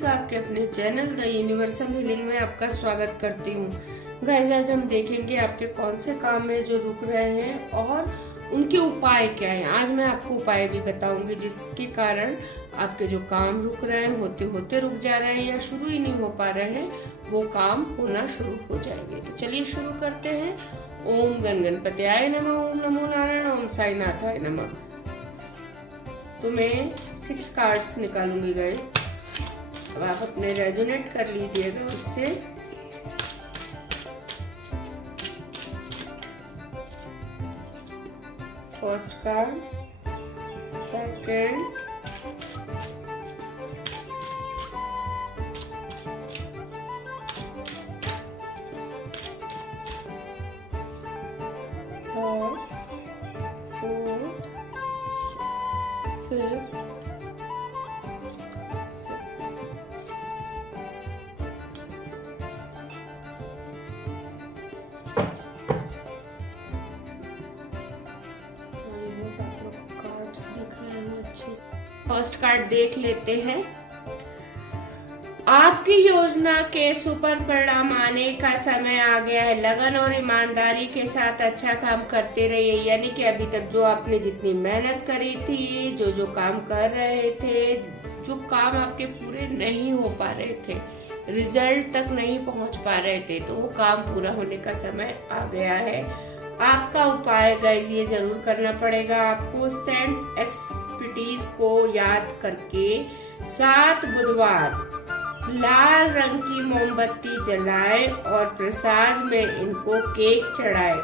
राधिका आपके अपने channel the universal healing में आपका स्वागत करती हूँ। गाइस, आज हम देखेंगे आपके कौन से काम में जो रुक रहे हैं और उनके उपाय क्या हैं। आज मैं आपको उपाय भी बताऊंगी जिसके कारण आपके जो काम रुक रहे हैं, होते होते रुक जा रहे हैं या शुरू ही नहीं हो पा रहे हैं, वो काम होना शुरू हो जाएंगे। तो चलिए शुरू करते हैं। ओम गण गणपत्याय नमः, ओम नमो नारायण, ओम साईनाथाय नमः। तो मैं 6 कार्ड्स निकालूंगी गाइस। अब आप अपने रेजोनेट कर लीजिएगा उससे। First card, second, third, fourth, fifth, first card देख लेते हैं। आपकी योजना के सुपर परिणाम आने का समय आ गया है। लगन और ईमानदारी के साथ अच्छा काम करते रहिए। यानी कि अभी तक जो आपने जितनी मेहनत करी थी, जो काम कर रहे थे, जो काम आपके पूरे नहीं हो पा रहे थे, रिजल्ट तक नहीं पहुंच पा रहे थे, तो वो काम पूरा होने का समय आ गया है। आपका उपाय गाइस ये जरूर करना पड़ेगा आपको। सेंट एक्सपर्टीज को याद करके 7 बुधवार लाल रंग की मोमबत्ती जलाएं और प्रसाद में इनको केक चढ़ाएं।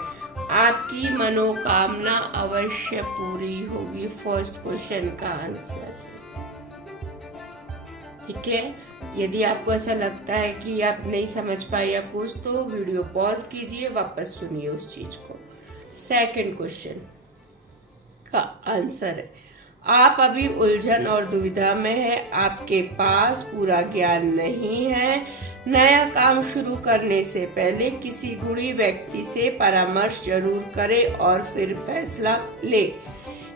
आपकी मनोकामना अवश्य पूरी होगी। फर्स्ट क्वेश्चन का आंसर। ठीक है, यदि आपको ऐसा लगता है कि आप नहीं समझ पाए या कुछ, तो वीडियो पॉज कीजिए, वापस सुनिए उस चीज को। सेकंड क्वेश्चन का आंसर है, आप अभी उलझन और दुविधा में हैं। आपके पास पूरा ज्ञान नहीं है। नया काम शुरू करने से पहले किसी गुणी व्यक्ति से परामर्श जरूर करें और फिर फैसला ले।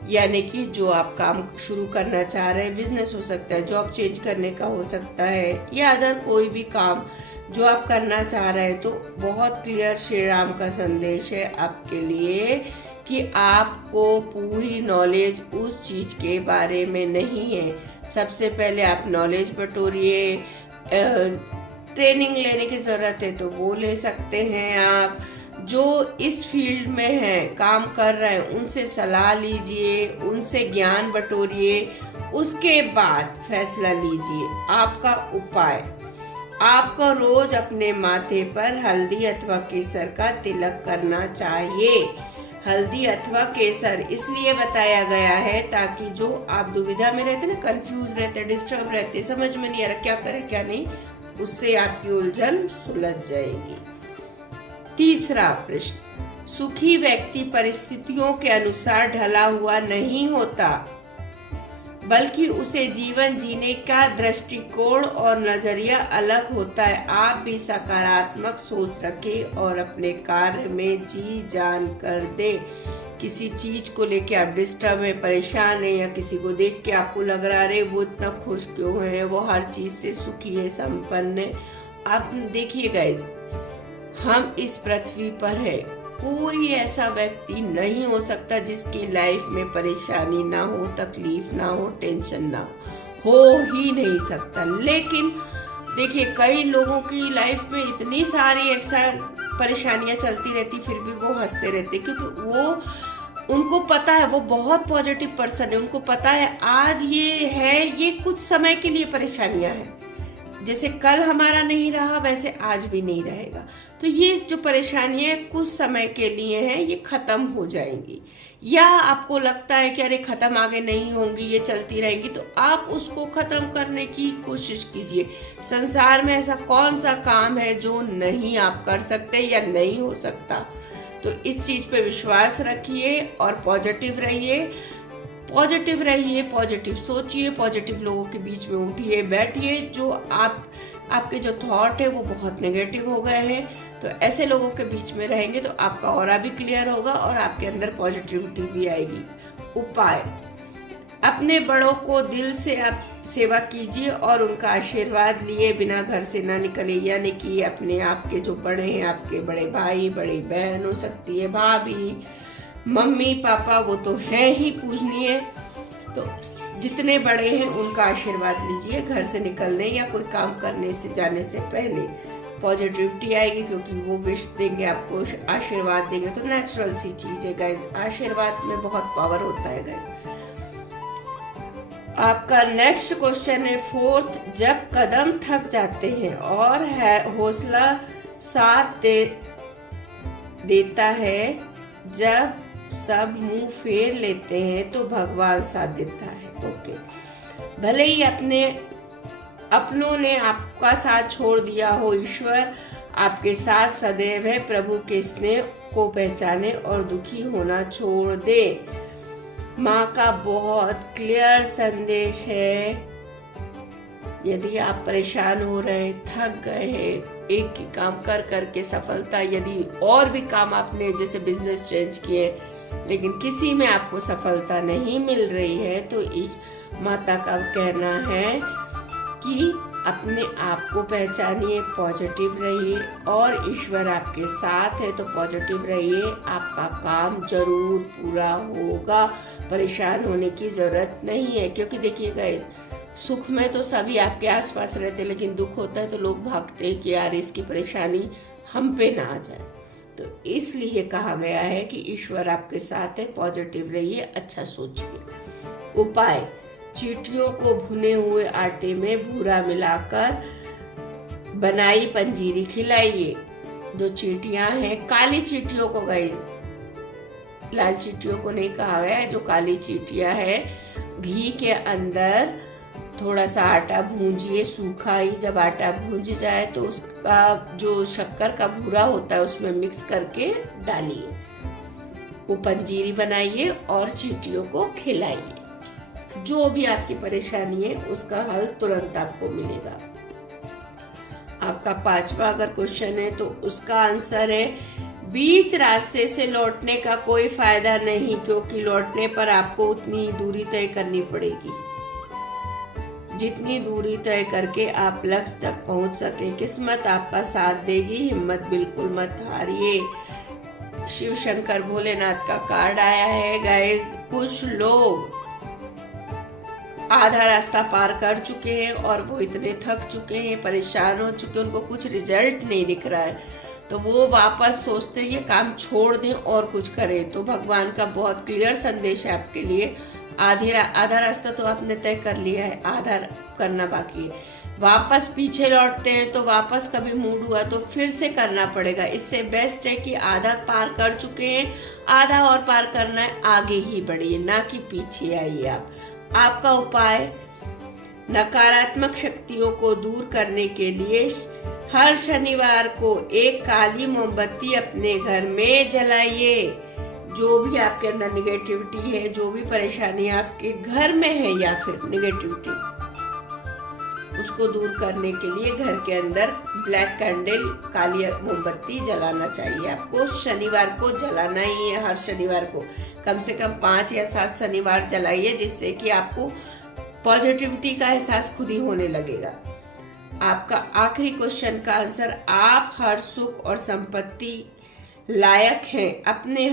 यानी कि जो आप काम शुरू करना चाह रहे हैं, बिजनेस हो सकता है, जॉब चेंज करने का हो सकता है, या अदर कोई भी काम जो आप करना चाह रहे हैं, तो बहुत क्लियर श्री राम का संदेश है आपके लिए कि आपको पूरी नॉलेज उस चीज के बारे में नहीं है। सबसे पहले आप नॉलेज बटोरिए। ट्रेनिंग लेने की जरूरत है तो वो ले सकते हैं। आप जो इस फील्ड में हैं, काम कर रहे हैं, उनसे सलाह लीजिए, उनसे ज्ञान बटोरिए, उसके बाद फैसला लीजिए। आपका उपाय, आपको रोज अपने माथे पर हल्दी अथवा केसर का तिलक करना चाहिए। हल्दी अथवा केसर इसलिए बताया गया है ताकि जो आप दुविधा में रहते ना, कंफ्यूज रहते, डिस्टर्ब रहते, समझ में नहीं आ रहा क्या करें क्या नहीं, उससे आपकी उलझन सुलझ जाएगी। तीसरा प्रश्न, सुखी व्यक्ति परिस्थितियों के अनुसार ढला हुआ नहीं होता, बल्कि उसे जीवन जीने का दृष्टिकोण और नजरिया अलग होता है। आप भी सकारात्मक सोच रखें और अपने कार्य में जी जान कर दे। किसी चीज को लेके आप डिस्टर्ब है, परेशान है, या किसी को देख के आपको लग रहा है वो इतना खुश क्यों है, वो हर चीज से सुखी है, संपन्न है। आप देखिए गाइस, हम इस पृथ्वी पर है, कोई ऐसा व्यक्ति नहीं हो सकता जिसकी लाइफ में परेशानी ना हो, तकलीफ ना हो, टेंशन ना हो ही नहीं सकता। लेकिन देखिए, कई लोगों की लाइफ में इतनी सारी परेशानियां चलती रहती, फिर भी वो हंसते रहते, क्योंकि वो उनको पता है, वो बहुत पॉजिटिव पर्सन है। उनको पता है आज ये है, ये कुछ समय के लिए परेशानियां हैं। जैसे कल हमारा नहीं रहा, वैसे आज भी नहीं रहेगा। तो ये जो परेशानियां कुछ समय के लिए हैं, ये खत्म हो जाएंगी। या आपको लगता है कि अरे खत्म आगे नहीं होंगी, ये चलती रहेंगी, तो आप उसको खत्म करने की कोशिश कीजिए। संसार में ऐसा कौन सा काम है जो नहीं आप कर सकते या नहीं हो सकता। तो इस चीज पे विश्वास रखिए और पॉजिटिव रहिए। पॉजिटिव रहिए, पॉजिटिव सोचिए, पॉजिटिव लोगों के बीच में उठिए बैठिए। जो आपके जो थॉट है वो बहुत नेगेटिव हो गए हैं, तो ऐसे लोगों के बीच में रहेंगे तो आपका ऑरा भी क्लियर होगा और आपके अंदर पॉजिटिविटी भी आएगी। उपाय, अपने बड़ों को दिल से आप सेवा कीजिए और उनका आशीर्वाद लिए बिना घर से ना निकले, यानी कि अपने आपके जो बड़े हैं, आपके बड़े भाई, बड़ी बहन हो सकती है, भाभी, मम्मी पापा, वो तो है ही पूजनीय। तो जितने बड़े हैं उनका आशीर्वाद लीजिए घर से निकलने या कोई काम करने से जाने से पहले। पॉजिटिविटी आएगी क्योंकि वो विश देंगे आपको, आशीर्वाद देंगे, तो नेचुरल सी चीज है गाइस। आशीर्वाद में बहुत पावर होता है गाइस। आपका नेक्स्ट क्वेश्चन है 4th, जब कदम थक जाते हैं और हौसला साथ देता है, जब सब मुंह फेर लेते हैं तो भगवान साथ देता है। ओके, भले ही अपनों ने आपका साथ छोड़ दिया हो, ईश्वर आपके साथ सदैव है। प्रभु के स्नेह को पहचाने और दुखी होना छोड़ दे। माँ का बहुत क्लियर संदेश है। यदि आप परेशान हो रहे, थक गए हैं एक ही काम कर करके, सफलता, यदि और भी काम आपने जैसे बिजनेस चेंज किए लेकिन किसी में आपको सफलता नहीं मिल रही है, तो इस माता का कहना है कि अपने आप को पहचानिए, पॉजिटिव रहिए और ईश्वर आपके साथ है तो पॉजिटिव रहिए। आपका काम जरूर पूरा होगा, परेशान होने की जरूरत नहीं है। क्योंकि देखिए गाइस, सुख में तो सभी आपके आसपास रहते, लेकिन दुख होता है तो लोग भागते हैं कि यार इसकी परेशानी हम पे ना आ जाए। तो इसलिए कहा गया है कि ईश्वर आपके साथ है, पॉजिटिव रहिए, अच्छा सोचिए। उपाय: चींटियों को भुने हुए आटे में भूरा मिलाकर बनाई पंजीरी खिलाइए। जो चींटियां हैं, काली चींटियों को गाइस, लाल चींटियों को नहीं कहा गया है, जो काली चींटियां हैं, घी के अंदर थोड़ा सा आटा भूंजिए, सूखा ही। जब आटा भूंज जाए तो उसका जो शक्कर का भूरा होता है उसमें मिक्स करके डालिए, वो पंजीरी बनाइए और चींटियों को खिलाइए। जो भी आपकी परेशानी है उसका हल तुरंत आपको मिलेगा। आपका 5वां अगर क्वेश्चन है तो उसका आंसर है बीच रास्ते से लौटने का कोई फायदा नहीं, क्योंकि लौटने पर आपको उतनी ही दूरी तय करनी पड़ेगी जितनी दूरी तय करके आप लक्ष्य तक पहुंच सके। किस्मत आपका साथ देगी, हिम्मत बिल्कुल मत हारिए। शिव शंकर भोलेनाथ का कार्ड आया है गाइस। कुछ लोग आधा रास्ता पार कर चुके हैं और वो इतने थक चुके हैं, परेशान हो चुके हैं, उनको कुछ रिजल्ट नहीं दिख रहा है, तो वो वापस सोचते ये काम छोड़ दें और कुछ करें। तो भगवान का बहुत क्लियर संदेश है आपके लिए। आधा रास्ता तो आपने तय कर लिया है, आधा करना बाकी है। वापस पीछे लौटते हैं तो वापस कभी मूड हुआ तो फिर से करना पड़ेगा। इससे बेस्ट है कि आधा पार कर चुके हैं, आधा और पार करना है, आगे ही बढ़िए, ना कि पीछे आइए आप। आपका उपाय: नकारात्मक शक्तियों को दूर करने के लिए हर शनिवार को एक काली मोमबत्ती अपने घर में जलाइए। जो भी आपके अंदर निगेटिविटी है, जो भी परेशानी आपके घर में है या फिर निगेटिविटी, उसको दूर करने के लिए घर के अंदर ब्लैक कैंडल, काली मोमबत्ती जलाना चाहिए। आपको शनिवार को जलाना ही है, हर शनिवार को कम से कम 5 या 7 शनिवार जलाइए, जिससे कि आपको पॉजिटिविटी का एहसास खुद ही होने लगेगा। आपका आखिरी क्वेश्चन का आंसर: आप हर सुख और संपत्ति लायक हैं। अपने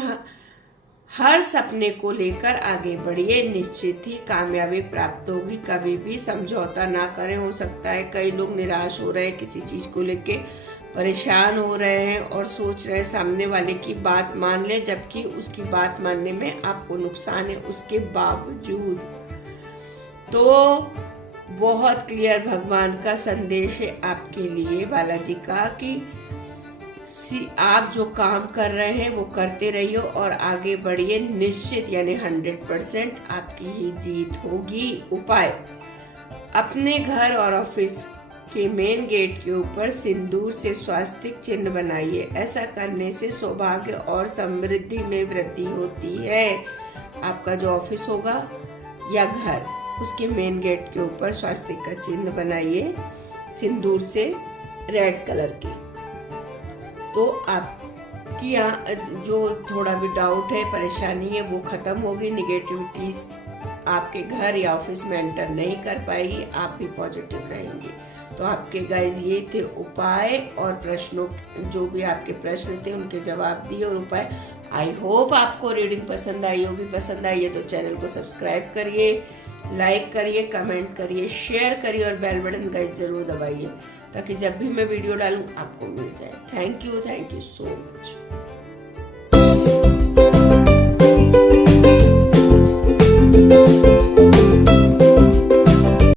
हर सपने को लेकर आगे बढ़िए, निश्चित ही कामयाबी प्राप्त होगी। कभी भी समझौता ना करें। हो सकता है कई लोग निराश हो रहे हैं, किसी चीज को लेके परेशान हो रहे हैं और सोच रहे हैं सामने वाले की बात मान ले, जबकि उसकी बात मानने में आपको नुकसान है उसके बावजूद। तो बहुत क्लियर भगवान का संदेश है आपके लिए, बालाजी का, कि आप जो काम कर रहे हैं वो करते रहिए और आगे बढ़िए। निश्चित यानी 100% आपकी ही जीत होगी। उपाय: अपने घर और ऑफिस के मेन गेट के ऊपर सिंदूर से स्वास्तिक चिन्ह बनाइए। ऐसा करने से सौभाग्य और समृद्धि में वृद्धि होती है। आपका जो ऑफिस होगा या घर, उसके मेन गेट के ऊपर स्वास्तिक का चिन्ह बनाइए सिंदूर से, रेड कलर की। तो आपकी जो थोड़ा भी डाउट है, परेशानी है, वो खत्म होगी। निगेटिविटीज आपके घर या ऑफिस में एंटर नहीं कर पाएगी, आप भी पॉजिटिव रहेंगे। तो आपके गाइज ये थे उपाय और प्रश्नों, जो भी आपके प्रश्न थे उनके जवाब दिए और उपाय। आई होप आपको रीडिंग पसंद आई होगी। पसंद आई है तो चैनल को सब्सक्राइब करिए, लाइक करिए, कमेंट करिए, शेयर करिए और बेल बटन गाइज जरूर दबाइए ताकि जब भी मैं वीडियो डालूं आपको मिल जाए। Thank you so much.